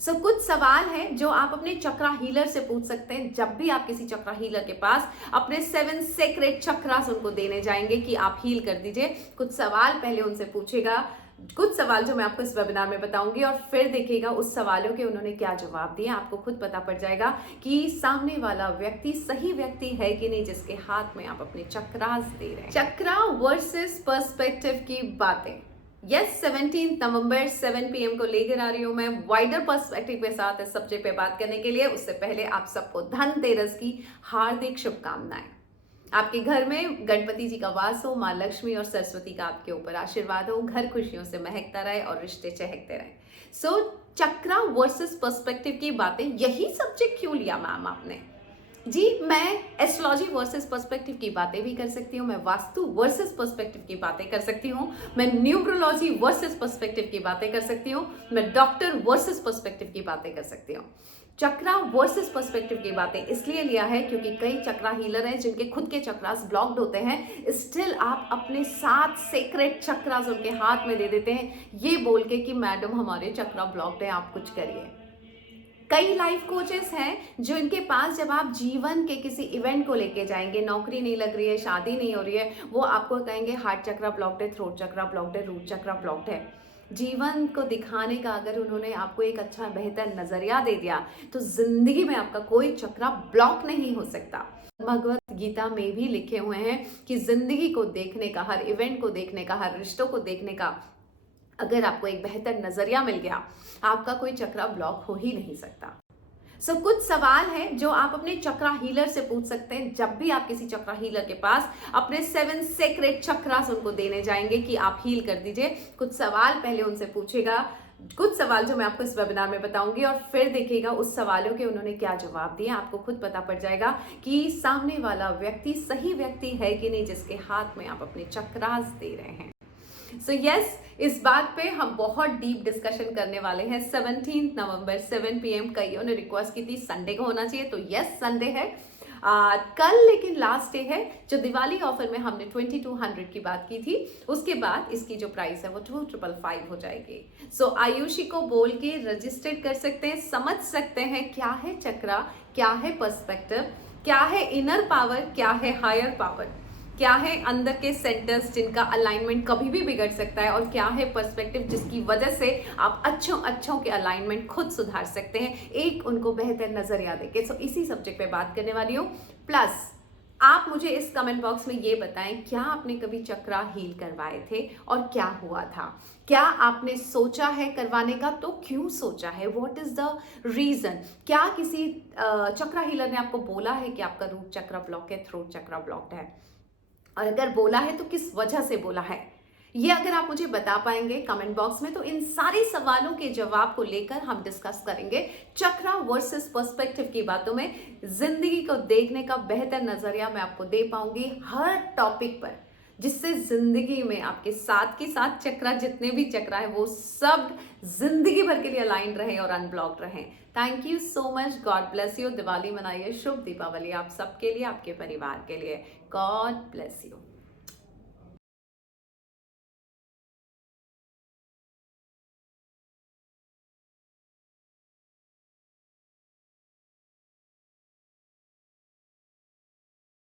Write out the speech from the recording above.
कुछ सवाल हैं जो आप अपने चक्रा हीलर से पूछ सकते हैं जब भी आप किसी चक्रा हीलर के पास अपने 7 सेक्रेट चक्रास उनको देने जाएंगे कि आप हील कर दीजिए। कुछ सवाल पहले उनसे पूछेगा, कुछ सवाल जो मैं आपको इस वेबिनार में बताऊंगी, और फिर देखिएगा उस सवालों के उन्होंने क्या जवाब दिए। आपको खुद पता पड़ जाएगा कि सामने वाला व्यक्ति सही व्यक्ति है कि नहीं जिसके हाथ में आप अपने चक्रास दे रहे हैं। चक्रा वर्सेस पर्सपेक्टिव की बातें, यस 17 नवंबर 7 PM को लेकर आ रही हूं मैं वाइडर पर्सपेक्टिव के साथ इस सब्जेक्ट पे बात करने के लिए। उससे पहले आप सबको धनतेरस की हार्दिक शुभकामनाएं। आपके घर में गणपति जी का वास हो, माँ लक्ष्मी और सरस्वती का आपके ऊपर आशीर्वाद हो, घर खुशियों से महकता रहे और रिश्ते चहकते रहे। चक्रा वर्सेस पर्सपेक्टिव की बातें, यही सब्जेक्ट क्यों लिया मैम आपने? जी, मैं एस्ट्रोलॉजी वर्सेस पर्सपेक्टिव की बातें भी कर सकती हूँ, मैं वास्तु वर्सेस पर्सपेक्टिव की बातें कर सकती हूँ, मैं न्यूमरोलॉजी वर्सेस पर्सपेक्टिव की बातें कर सकती हूँ, मैं डॉक्टर वर्सेस पर्सपेक्टिव की बातें कर सकती हूँ। चक्रा वर्सेस पर्सपेक्टिव की बातें इसलिए लिया है क्योंकि कई चक्रा हीलर हैं जिनके खुद के चक्रास ब्लॉक्ड होते हैं, स्टिल आप अपने 7 सेक्रेट चक्रास उनके हाथ में दे देते हैं ये बोल के कि मैडम हमारे चक्रा ब्लॉक्ड है, आप कुछ करिए। कई लाइफ कोचेस हैं जो इनके पास जब आप जीवन के किसी इवेंट को लेके जाएंगे, नौकरी नहीं लग रही है, शादी नहीं हो रही है, वो आपको कहेंगे हार्ट चक्रा ब्लॉक्ड है, थ्रोट चक्रा ब्लॉक्ड है, रूट चक्रा ब्लॉक्ड है। जीवन को दिखाने का अगर उन्होंने आपको एक अच्छा बेहतर नजरिया दे दिया तो जिंदगी में आपका कोई चक्रा ब्लॉक नहीं हो सकता। भगवत गीता में भी लिखे हुए हैं कि जिंदगी को देखने का, हर इवेंट को देखने का, हर रिश्तों को देखने का अगर आपको एक बेहतर नजरिया मिल गया, आपका कोई चक्रा ब्लॉक हो ही नहीं सकता। कुछ सवाल हैं जो आप अपने चक्रा हीलर से पूछ सकते हैं जब भी आप किसी चक्रा हीलर के पास अपने 7 सेक्रेट चक्रास उनको देने जाएंगे कि आप हील कर दीजिए। कुछ सवाल पहले उनसे पूछेगा, कुछ सवाल जो मैं आपको इस वेबिनार में बताऊंगी, और फिर देखिएगा उस सवालों के उन्होंने क्या जवाब दिए। आपको खुद पता पड़ जाएगा कि सामने वाला व्यक्ति सही व्यक्ति है कि नहीं जिसके हाथ में आप अपने चक्रास दे रहे हैं। यस, इस बात पे हम बहुत डीप डिस्कशन करने वाले हैं। 17 नवंबर 7 PM कईयों ने रिक्वेस्ट की थी संडे को होना चाहिए, तो यस संडे है कल, लेकिन लास्ट डे है। जो दिवाली ऑफर में हमने 2200 की बात की थी, उसके बाद इसकी जो प्राइस है वो 2555 हो जाएगी। आयुषी को बोल के रजिस्टर कर सकते हैं, समझ सकते हैं क्या है चक्रा, क्या है पर्सपेक्टिव, क्या है इनर पावर, क्या है हायर पावर, क्या है अंदर के सेंटर्स जिनका अलाइनमेंट कभी भी बिगड़ सकता है, और क्या है पर्सपेक्टिव जिसकी वजह से आप अच्छों के अलाइनमेंट खुद सुधार सकते हैं एक उनको बेहतर नजरिया देके। इसी सब्जेक्ट पे बात करने वाली हूँ। प्लस आप मुझे इस कमेंट बॉक्स में ये बताएं, क्या आपने कभी चक्रा हील करवाए थे और क्या हुआ था? क्या आपने सोचा है करवाने का, तो क्यों सोचा है? What is the reason? क्या किसी चक्रा हीलर ने आपको बोला है कि आपका रूट चक्रा ब्लॉक है, थ्रोट चक्रा ब्लॉक्ड है, और अगर बोला है तो किस वजह से बोला है? ये अगर आप मुझे बता पाएंगे कमेंट बॉक्स में, तो इन सारे सवालों के जवाब को लेकर हम डिस्कस करेंगे चक्रा वर्सेस पर्सपेक्टिव की बातों में। जिंदगी को देखने का बेहतर नजरिया मैं आपको दे पाऊंगी हर टॉपिक पर, जिससे जिंदगी में आपके साथ के साथ चक्रा, जितने भी चक्रा है वो सब जिंदगी भर के लिए अलाइंड रहे और अनब्लॉक्ड रहे। Thank you so much, God bless you. Diwali मनाइए, शुभ दीपावली आप सबके लिए, आपके परिवार के लिए। God bless you.